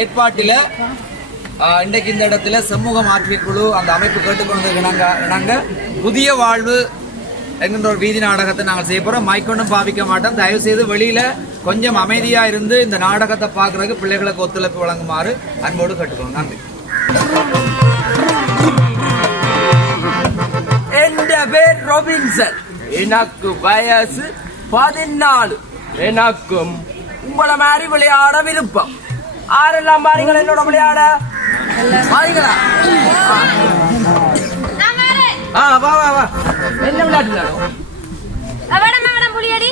ஏற்பாட்டில் இன்றைக்கு இந்த இடத்துல சமூக மாற்றுக் குழு அந்த அமைப்பு கேட்டுக்கொண்டு இணங்க இணங்க புதிய வாழ்வு என்கின்ற ஒரு வீதி நாடகத்தை நாங்கள் செய்ய போறோம். மைக்கொண்டும் பாவிக்க மாட்டோம். தயவு செய்து வெளியில கொஞ்சம் அமைதியா இருந்து இந்த நாடகத்தை பார்க்கறதுக்கு பிள்ளைகளுக்கு ஒத்துழைப்பு வழங்குமாறு அன்போடு கேட்டுக்கொள்ளும் நன்றி. என்ற பேர் ரொபின்சன் எனக்கு வயசு பதினாலு எனக்கும் உங்களை மாதிரி விளையாட விருப்பம் ஆரெல்லாம் பாருங்கள் என்னோட விளையாட பாருங்களா. ஆ வா வா வா. என்ன விளையாட்டு மேடம்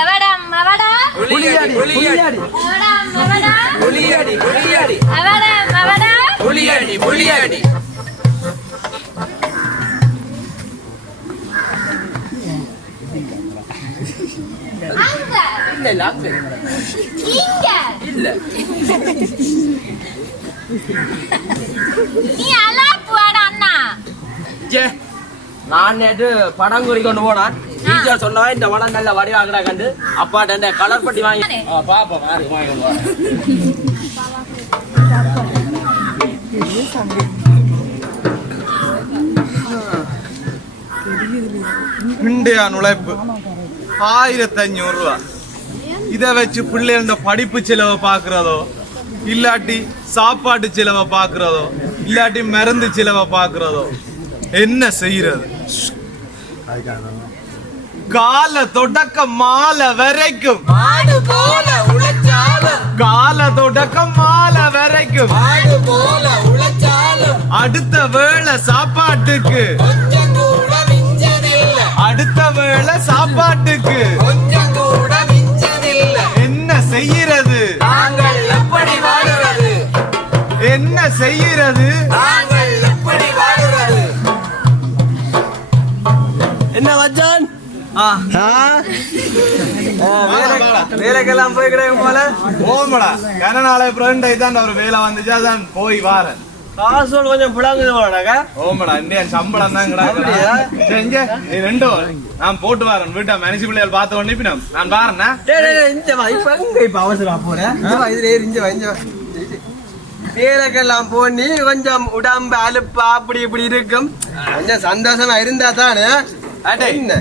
எவடம் எவடா புலியாடி. புலியாடி எவடம் எவடா புலியாடி புலியாடி. இல்ல இல்ல இங்க இல்ல நீ அலாப்புவாடா அண்ணா ஜே நான் நேற்று படம் குறி கொண்டு போனான் டீச்சர் சொன்னவன் இந்த படம் நல்ல வடிவாகடா கண்டு அப்பாட்ட இந்த கலர் பட்டி வாங்கி வாரு, வாங்கி கொண்டு வா. இந்தியா நுழைப்பு ஆயிரத்தி அஞ்சூறு ரூபா இதை வச்சு பிள்ளைகளோட படிப்பு செலவை பார்க்கறதோ இல்லாட்டி சாப்பாட்டு செலவை பார்க்கறதோ இல்லாட்டி மருந்து செலவை பார்க்கறதோ என்ன செய்யறது? கால தொடக்க மாலை வரைக்கும். கால தொடக்க மாலை வரைக்கும். அடுத்த வேளை சாப்பாட்டுக்கு. அடுத்த வேளை சாப்பாட்டுக்கு. என்ன செய்யறது நாங்கள் எப்படி வாழுறது என்ன செய்யறது நாங்கள் எப்படி வாழுறது என்ன மச்சான் வேலைக்கெல்லாம் போய் கிடைக்கும் போல. ஓமடா கனநாளை ஃப்ரெண்ட் இதான் ஒரு வேலை வந்துச்சு. அதான் போய் வாரேன். காசு கொஞ்சம் புழங்குது போலடாக்கா ஓமடா இந்தியன் சம்பளம் தான் அப்படியா? செஞ்ச நீ ரெண்டும் நான் போட்டு வரேன். வீட்டை மனுஷி பிள்ளைகள் பார்த்த உடனே இப்ப நான் நான் வாரேன்னா டேய் டேய் டேய், இந்த வா. இப்ப எங்க இப்ப அவசரமா போற? இந்த வா இதுல ஏறு இங்க வா இங்க வா. வேலைக்கெல்லாம் போனி கொஞ்சம் உடம்பு அலுப்பு அப்படி இப்படி இருக்கும். கொஞ்சம் சந்தோஷமா இருந்தா தானே? அடே. என்ன?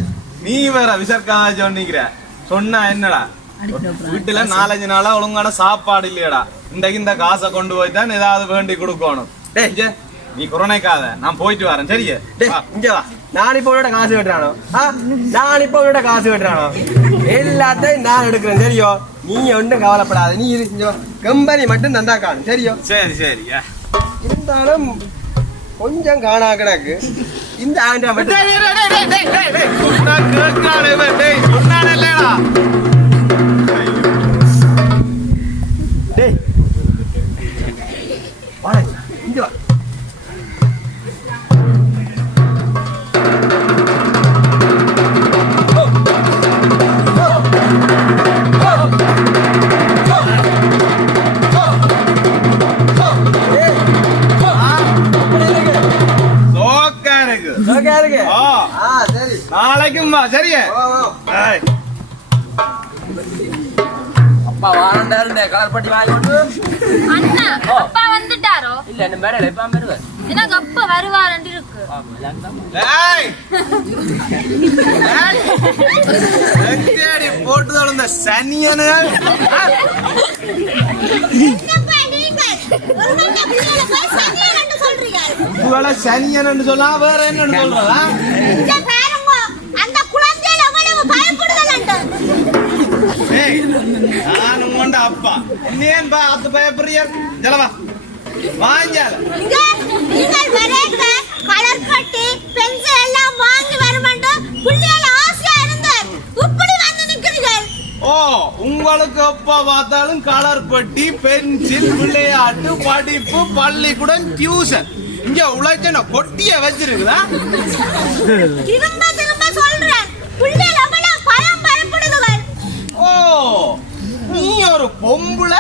நீ வேற விசர்க்காக சொன்னிக்கிற சொன்னா என்னடா? வீட்டுல நாலஞ்சு நாளா ஒழுங்கான சாப்பாடு இல்லையடா. இன்றைக்கு இந்த காசை கொண்டு போய் தான் ஏதாவது வேண்டி கொடுக்கணும். டேய். இங்க, நீ குரணைக்காத நான் போயிட்டு வரேன். சரியா டேய், இங்க வா. நான் இப்ப உன்னோட காசு வெட்டுறானோ ஆ? நான் இப்ப உன்னோட காசு வெட்டுறானோ எல்லாத்தையும் நான் எடுக்கிறேன். தெரியும் நீ ஒன்றும் கவலைப்படாத. நீ இரு. கம்பெனி மட்டும் நந்தா காணும். தெரியும் சரி சரி ஆ. இருந்தாலும் கொஞ்சம் காணா கிடக்கு. இந்த ஆண்டா மட்டும் டேய், டேய், சரி நாளைக்கும் வா சரியா அப்பா வாரண்டாரு கலர் பட்டி வாங்கி கொண்டு அண்ணா அப்பா வந்துட்டாரோ? இல்ல இந்த மேடல இப்ப வருவேன் எனக்கு அப்பா வருவாரண்டு இருக்கு. எங்கேடி போட்டு போய் சனியன் என்று சொல்றீங்க சனியன்னு சொன்னா வேற பாருங்க அந்த நீங்கள் கலர் பட்டி பென்சில் எல்லாம் வாங்கி வருமென்று பிள்ளைகள் ஆசையா இருந்தார் இப்படி வந்து நிற்கிறீர்கள் ஓ உங்களுக்கு எப்ப பார்த்தாலும் கலர் பட்டி பென்சில் விளையாட்டு படிப்பு பள்ளிக்கூடம் டியூஷன் இங்க உழைச்சன கொட்டிய வச்சிருக்குதா? திரும்ப திரும்ப சொல்றேன். நீ ஒரு பொம்புல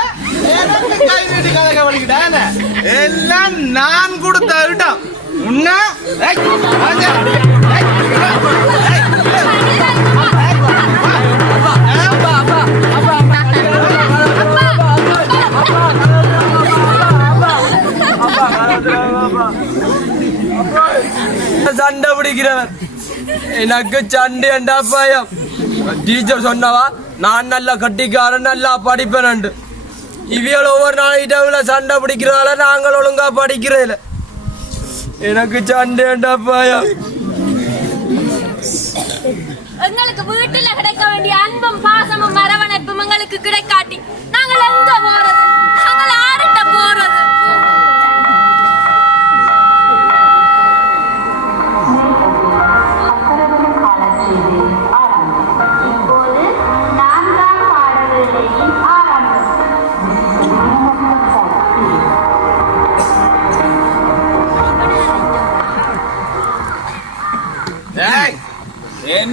எனக்கு கை நீட்டு கதக வலிக்குதானே எல்லாம் நான் கொடுத்த விட்டோம் உன்னா எனக்கு சண்டை பயம். டீச்சர் சொன்னவா? நான் நல்ல கட்டிக்காரன் நல்லா படிப்பேன் இவியல் ஒவ்வொரு நாளைக்கு சண்டை பிடிக்கிறதால நாங்கள் ஒழுங்கா படிக்கிறதில்ல. எனக்கு சண்டைண்டா பயம். எங்களுக்கு வீட்டுல கிடைக்க வேண்டிய அன்பும் பாசமும் மரவணைப்பும் எங்களுக்கு கிடைக்காட்டி நாங்கள் எங்க போறது?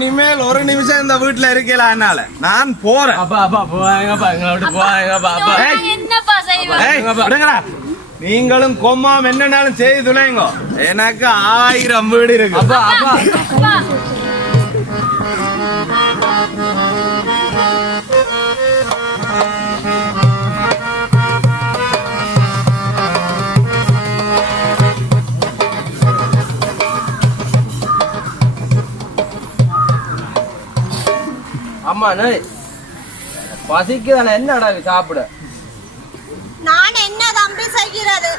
இனிமேல் ஒரு நிமிஷம் இந்த வீட்டுல இருக்கல என்னால. நான் போறேன். நீங்களும் கொம்மாம் என்னன்னாலும் செய்து துணைங்க எனக்கு ஆயிரம் வீடு இருக்கு. அம்மா நே பசிக்குதானே? என்னடா சாப்பிட? நான் என்ன தம்பி செய்கிறது?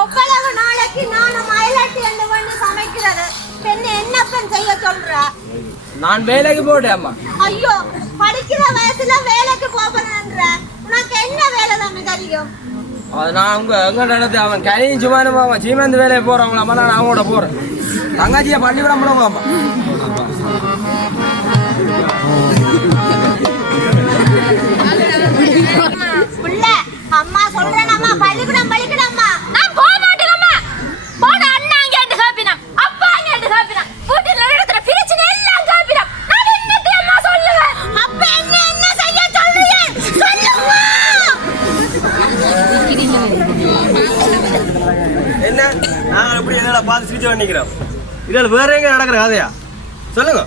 ஒவ்வளவு நாளைக்கு நானும் மயிலாட்டி என்று பண்ணி சமைக்கிறது. பெண்ணு என்னப்பன் செய்ய சொல்ற? நான் வேலைக்கு போட்டேன் அம்மா ஐயோ படிக்கிற வயசுல வேலைக்கு போகணுன்ற உனக்கு என்ன வேலை தம்பி தெரியும்? அது நான் உங்க எங்க நடத்து அவன் கனியும் சும்மா அவன் சீமந்து வேலையை போறவங்களாமா நான் அவங்களோட போறேன். தங்கச்சியை பள்ளிக்கூடம் போடுவாம்மா புள்ள அம்மா சொல்றேன் அம்மா பள்ளிக்கூடம் பள்ளிக்கூடம்மா நான் போக மாட்டேனம்மா. போன அண்ணா கேட்டு காப்பினம் அப்பா கேட்டு காப்பினம் வீட்டுல நடக்கிற பிரச்சனை எல்லாம் காப்பினம் நான் என்னத்தை அம்மா சொல்லுவேன்? அப்ப என்ன என்ன செய்ய சொல்றீங்க சொல்லுங்க என்ன? நாங்கள் எப்படி என்னடா பார்த்து சிரிச்சு பண்ணிக்கிறோம் இதில் வேற எங்க நடக்கிற கதையா? சொல்லுங்க.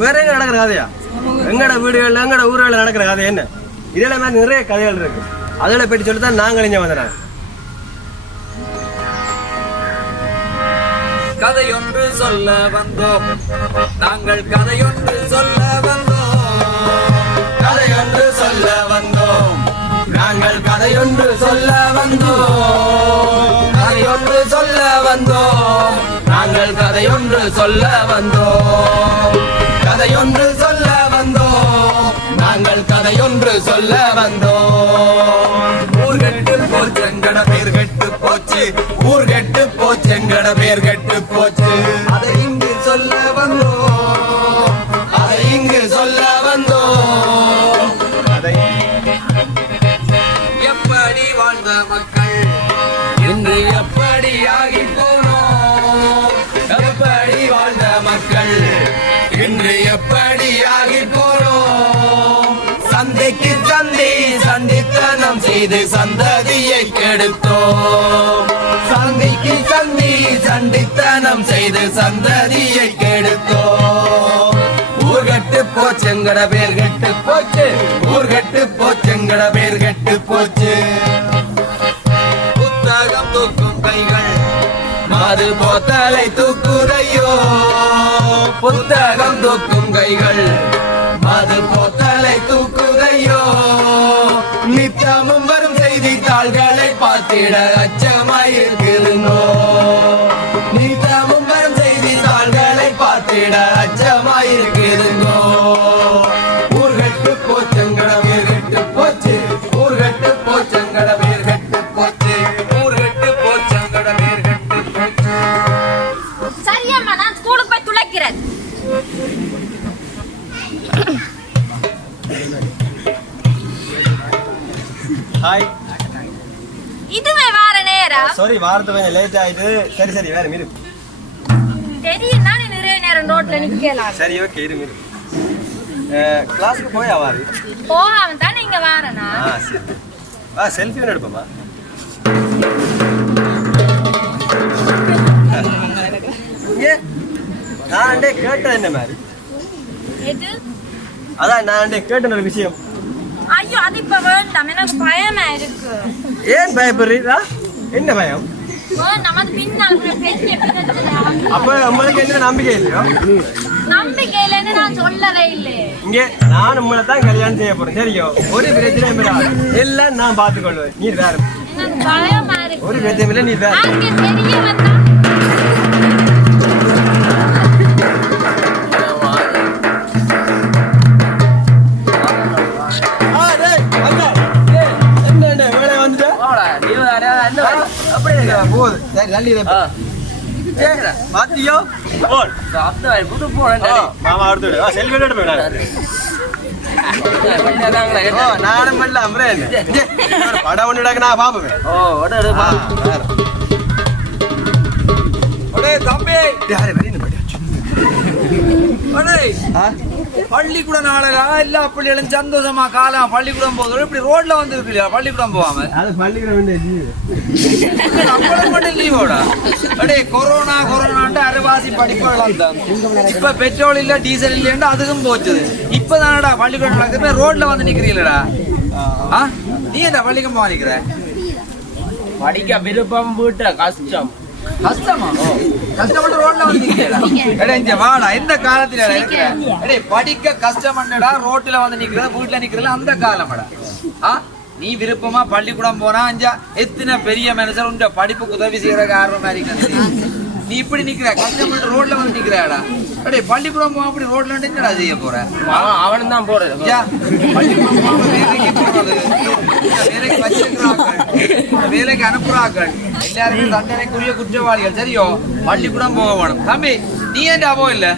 வேற எங்க நடக்கிற கதையா? எங்கட வீடுகள் எங்கட ஊர்களில் நடக்கிற கதை என்ன? இதில் மாதிரி நிறைய கதைகள் இருக்கு. அதோட போயிட்டு சொல்லி தான் நாங்கள் இங்கே வந்தேன். கதையொன்று சொல்ல வந்தோம். நாங்கள் கதையொன்று சொல்ல வந்தோம். கதையொன்று சொல்ல வந்தோம். நாங்கள் கதையொன்று சொல்ல வந்தோம். கதையொன்று சொல்ல வந்தோம். நாங்கள் கதையொன்று சொல்ல வந்தோம். கதையொன்று சொல்ல வந்தோம். நாங்கள் கதையொன்று சொல்ல வந்தோம். ஊர்கட்டு போச்செங்கட பேர் கெட்டு போச்சு. ஊர்கட்டு போச்செங்கட பேர் கெட்டு போச்சு. அதை இங்கு சொல்ல வந்தோம். செய்து சந்ததியை கெடுத்தோம். சந்திக்கு சந்தி சண்டித்தனம் செய்து சந்ததியை கெடுத்தோம். ஊர்கட்டு போச்செங்கட பேர் கட்டு போச்சு. ஊர்கட்டு போச்செங்கட பேர் கட்டு போச்சு. புத்தகம் தூக்கும் கைகள் மது போத்தலை தூக்குதையோ. புத்தகம் தூக்கும் சாரி வாரத்து கொஞ்சம் லேட் ஆயிட்டு. சரி சரி வேற மிரு தெரியும் நான் நிறைய நேரம் ரோட்ல நிக்கலாம் சரி ஓகே இரு மிரு கிளாஸுக்கு போய் வாரு? போகாம தானே இங்க வாரனா? ஆ சரி. ஆ செல்ஃபி ஒன்று எடுப்போமா நான் கேட்டேன் என்ன மாதிரி. அதான் நான் கேட்டேன் ஒரு விஷயம். ஐயோ அது இப்ப வேண்டாம். எனக்கு பயமா இருக்கு. ஏன் பயப்படுறீங்களா என்ன பயம். அப்ப உங்களுக்கு என்ன நம்பிக்கை இல்லையோ? நம்பிக்கை இல்லைன்னு நான் சொல்லவே இல்லை. இங்க நான் உங்களை தான் கல்யாணம் செய்ய போறேன். சரியோ? ஒரு பிரச்சனையும் இல்லை. எல்லாம் நான் பார்த்துக்கொள்வேன். நீ வேற. ஒரு பிரச்சனையும் இல்லை நீ வேற. போகுது. சரி, தள்ளி இதை போ. ஏய், மாத்தியோ? போல். ஆ, மாமா அடுத்து செல்வி எடுத்து போயிடா. நானும் பண்ணல, படம் நான் பாப்பேன். தம்பி யாரு? பள்ளிக்கூடம் நாளா எல்லா பிள்ளைகளும் சந்தோஷமா காலம் பள்ளிக்கூடம் போகுது. இப்படி ரோட்ல வந்து இருக்கு பள்ளிக்கூடம் போகாம? அது பள்ளிக்கூடம் லீவு. நம்மளும் மட்டும் லீவோட அடே கொரோனா கொரோனான்ட்டு அரைவாசி படிப்புகள் தான் இப்ப பெட்ரோல் இல்ல டீசல் இல்லையாண்டு அதுக்கும் போச்சுது இப்பதானடா பள்ளிக்கூடம் நடக்குது. ரோட்ல வந்து நிக்கிறீங்களடா? நீ என்ன பள்ளிக்கூடம் போக நிக்கிற? படிக்க விருப்பம் வீட்ட கஷ்டம். கஷ்டமா? கஷ்டப்பட்டு ரோட்ல வந்து இங்க வாடா. எந்த காலத்துல எடே படிக்க கஷ்டமண்டடா ரோட்ல வந்து நிக்கிறது வீட்டுல நிக்கிறதுல அந்த காலமடா ஆ? நீ விருப்பமா பள்ளிக்கூடம் போனா அஞ்சா எத்தனை பெரிய மனுஷன் உண்ட படிப்புக்கு உதவி செய்யற காரணம் மாதிரி இருக்குது. நீ இப்படி நிக்கிற. கஷ்டப்பட்டு ரோட்ல வந்து நிக்கிறாடா அடே பள்ளிக்கூடம் போக அப்படி ரோட்ல வந்து என்னடா செய்ய போற? அவன் அவனும் தான் போறது பள்ளிக்கூடம் வேலைக்கு போறது, வேலைக்கு வச்சிருக்கிறார்கள், வேலைக்கு அனுப்புறார்கள். எல்லாருமே தண்டனைக்குரிய குற்றவாளிகள். சரியோ பள்ளிக்கூடம் போக வேணும். தம்பி நீ ஏன்டா போ இல்ல?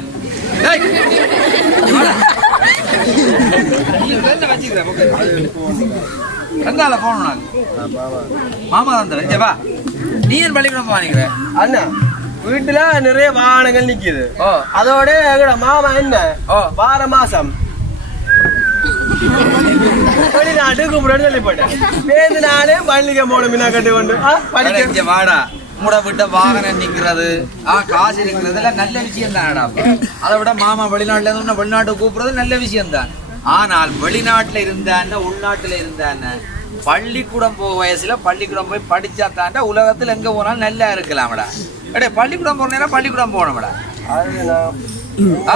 என்ன? எந்தால போகணும் நாங்க. மாமா தான் நீ ஏன் பள்ளிக்கூடம் போவானிக்கிற அண்ணா வீட்டுல நிறைய வாகனங்கள் நிக்குது. அதோட எங்கட மாமா என்ன. வார மாசம். வெளிநாட்டு கும்பிடுன்னு சொல்லி போட்டேன் பேருந்து நானே பள்ளிக்க போன மீனா கட்டி கொண்டு படிக்க. வாடா. உங்களோட விட்ட வாகனம் நிக்கிறது ஆ காசு நிக்கிறது எல்லாம் நல்ல விஷயம் தானடா அதை விட மாமா வெளிநாட்டுல இருந்து உன்னை வெளிநாட்டுக்கு கூப்பிடுறது நல்ல விஷயம் தான் ஆனால் வெளிநாட்டுல இருந்தான உள்நாட்டுல இருந்தான. பள்ளிக்கூடம் போக வயசுல பள்ளிக்கூடம் போய் படிச்சா தாண்டா உலகத்துல எங்க போனாலும் நல்லா இருக்கலாம்டா. அடே பள்ளிக்கூடம் போற நேரம் பள்ளிக்கூடம் நான் ஆ,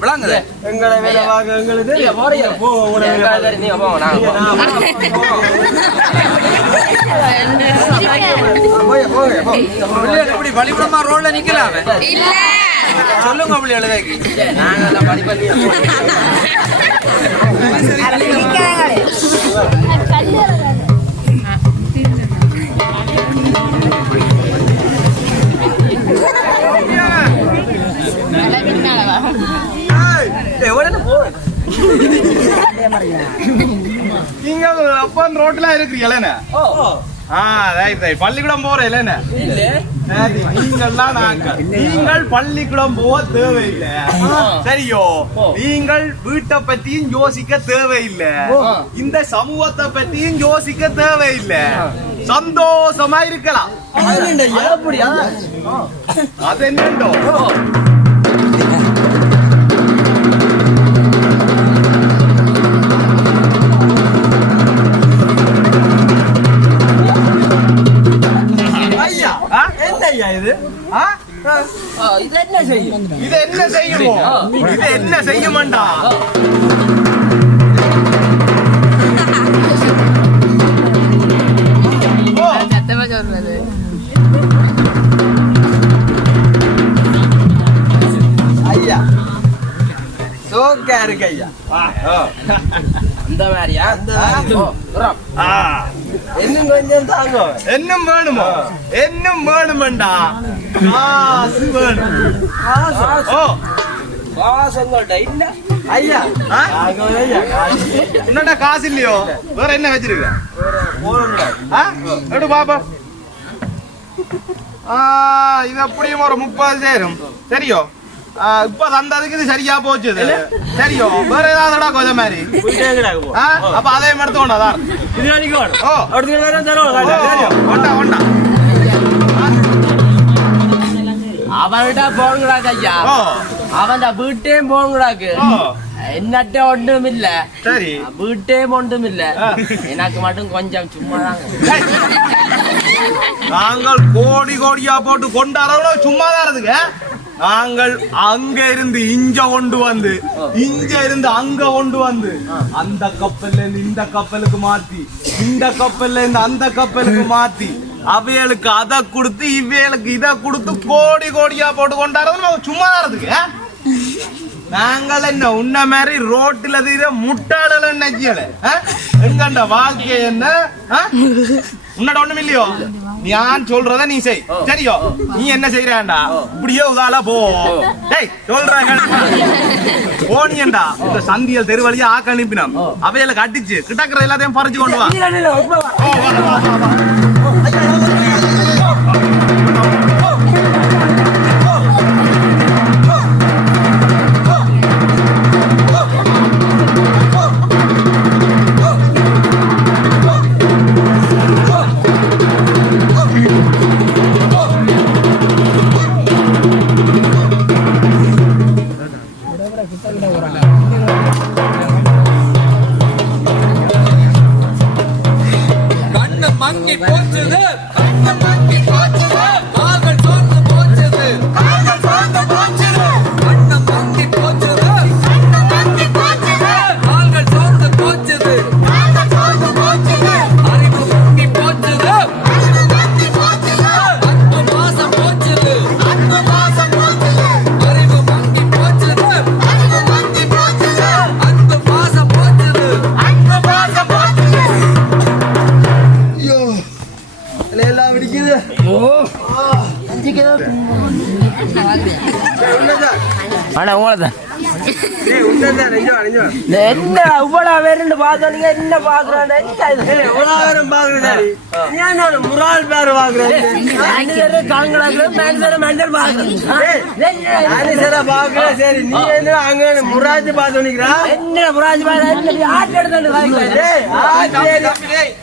விளங்குதே. எங்களை வேலை வாங்க எங்களுக்கு நீங்க போங்க எப்படி பள்ளிக்கூடமா ரோட்ல நிக்கலாமே சொல்லுங்க அப்படி எழுதைக்கு நாங்க நீங்க அப்பன் ரோட்ல ரைட் ரைட் பள்ளிக்கூடம் போற இல்லைன்னு நீங்கள்லாம் நாங்கள் நீங்கள் பள்ளிக்கூடம் போக தேவையில்லை. சரியோ? நீங்கள் வீட்டை பத்தியும் யோசிக்க தேவையில்லை. இந்த சமூகத்தை பத்தியும் யோசிக்க தேவையில்லை. சந்தோஷமா இருக்கலாம். அது என்னண்டோ? செய்யுமோ இது என்ன செய்யுமாண்டா? ஓ ஐயா சோக்கா இருக்கு ஐயா. இந்த மாதிரியா? இன்னும் கொஞ்சம் தாங்க. என்னும் வேணுமோ? என்னும் வேணுமெண்டா? என்னடா காசு. இல்லையோ வேற என்ன வச்சிருக்க போறோம்டா. எடு பாப்பா இது அப்படியும் ஒரு முப்பது சேரும் சரியோ இப்ப தந்ததுக்கு இது சரியா போச்சு சரியோ வேற ஏதாவதுடா கொஞ்சம் மாதிரி அப்ப அதையும் எடுத்து கொண்டாதான் இது ஓ அடுத்த ஒண்டா ஒண்டா அவன்கிட்ட போங்கடாக்கு ஐயா அவன் வீட்டையும் போங்கடாக்கு ஓ என்னட்ட ஒன்றும் இல்ல சரி வீட்டையும் ஒன்றும் இல்ல. எனக்கு மட்டும் கொஞ்சம் சும்மா நாங்கள் கோடி கோடியா போட்டு கொண்டாடுறோம் சும்மா தான் இருக்கு நாங்கள் அங்க இருந்து இங்க கொண்டு வந்து இங்க இருந்து அங்க கொண்டு வந்து அந்த கப்பல்ல இருந்து இந்த கப்பலுக்கு மாத்தி இந்த கப்பல்ல இருந்து அந்த கப்பலுக்கு மாத்தி அவைகளுக்கு அதை கொடுத்து இவைகளுக்கு இதை கொடுத்து கோடி கோடியா போட்டு கொண்டாடுறோம் நம்ம சும்மா இருக்கு நாங்கள் என்ன உன்ன மாதிரி ரோட்டில் தீர முட்டாளல நெச்சியல எங்கண்ட வாழ்க்கை என்ன? உன்னோட ஒண்ணும் இல்லையோ? நான் சொல்றத நீ செய். சரியோ? நீ என்ன செய்யறாண்டா இப்படியே உதால போ. டேய் சொல்றேன் போனியண்டா. இந்த சந்தியல் தெருவழியா ஆக்க அனுப்பினோம். அவையில கட்டிச்சு கிட்டக்கிற எல்லாத்தையும் பறிச்சு கொண்டு வா. என்ன இவ்வளவு பேருன்னு பார்த்தோம் நீங்க என்ன பாக்குறாங்க இவ்வளவு பேரும் பாக்குறேன் நீ என்ன முரால் பேர் பாக்குறேன் காங்களாக்கு மேன்சர மஞ்சள் பாக்குறேன் பாக்குறேன் சரி நீ என்ன அங்க முராஜ் நிக்கிறா என்ன முராஜ் பார்த்து ஆட்டு எடுத்து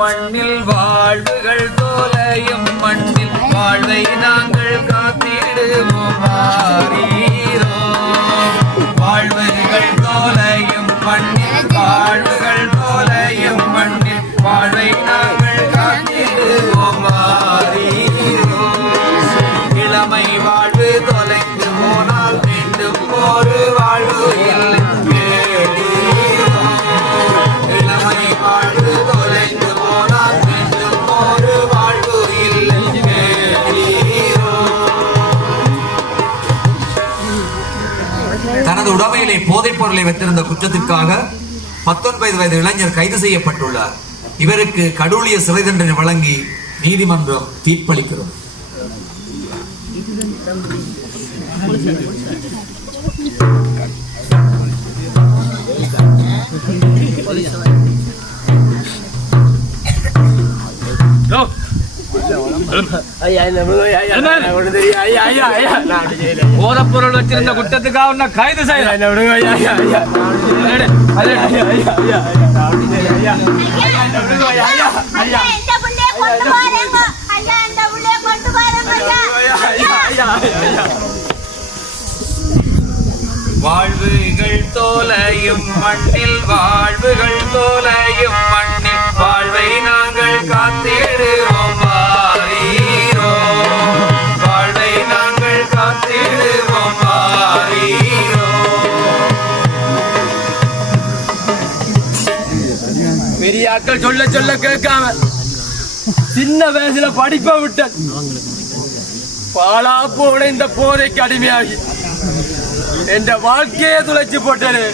மண்ணில் வாழ்வுகள் தோலையும் பொருளை வைத்திருந்த குற்றத்திற்காக பத்தொன்பது வயது இளைஞர் கைது செய்யப்பட்டுள்ளார். இவருக்கு கடூழிய சிறை தண்டனை வழங்கி நீதிமன்றம் தீர்ப்பளிக்கிறது ஐயா போதப்பொருள் வச்சிருந்த குற்றத்துக்காக உன்னை கைது வாழ்வுகள் தோலையும் மண்ணில் வாழ்வுகள் ஐயா சொல்ல கேட்காம. சின்ன வயசுல படிப்பை விட்ட பாலா போன இந்த போரைக்கு அடிமையாகி. என்ற வாழ்க்கையை துளைச்சு போட்டது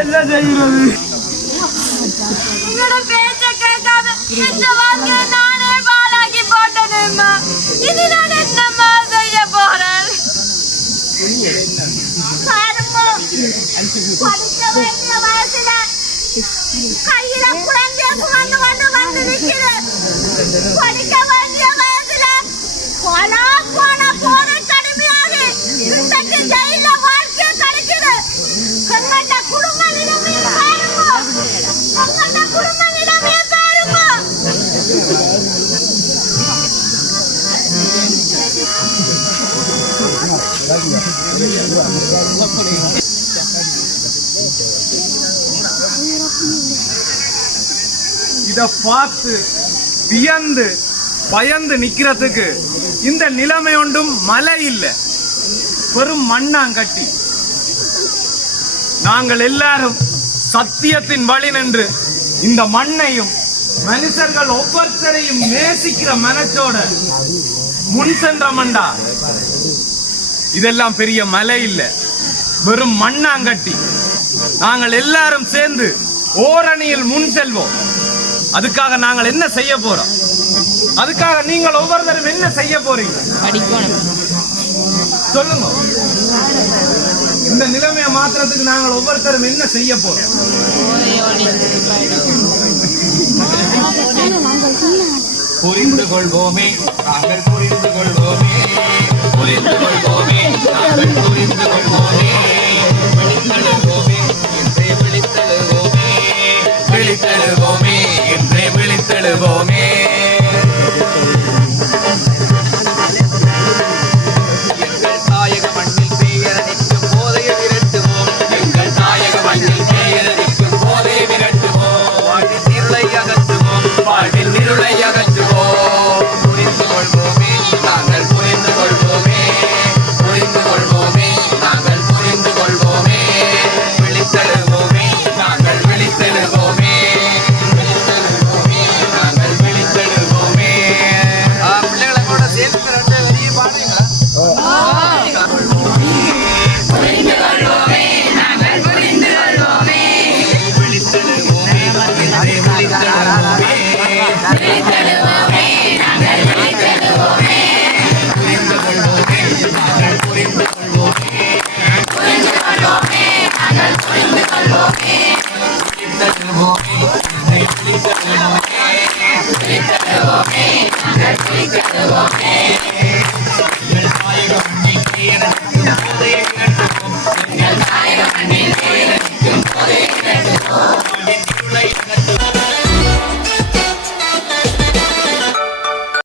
என்ன செய்கிறது படிக்க வேண்டிய வயசுல கையில குழந்தைய சுமந்து கொண்டு வந்து நிக்குது படிக்க பார்த்து வியந்து பயந்து நிக்கிறதுக்கு இந்த நிலைமை ஒன்றும் மலை இல்ல. வெறும் மண்ணாங்கட்டி. நாங்கள் எல்லாரும் சத்தியத்தின் வழி நின்று இந்த மண்ணையும் மனுஷர்கள் ஒவ்வொருத்தரையும் நேசிக்கிற மனச்சோட முன் சென்றமண்டா. இதெல்லாம் பெரிய மலை இல்ல. வெறும் மண்ணாங்கட்டி. நாங்கள் எல்லாரும் சேர்ந்து ஓரணியில் முன் செல்வோம். அதுக்காக நாங்கள் என்ன செய்ய போறோம்? அதுக்காக நீங்கள் ஒவ்வொருத்தரும் என்ன செய்ய போறீங்க? சொல்லுங்க. இந்த நிலைமையை மாத்துறதுக்கு நாங்கள் ஒவ்வொருத்தரும் என்ன செய்ய போறோம்? புரிந்து கொள்வோமே. நாங்கள் புரிந்து கொள்வோமே. புரிந்து கொள்வோமே.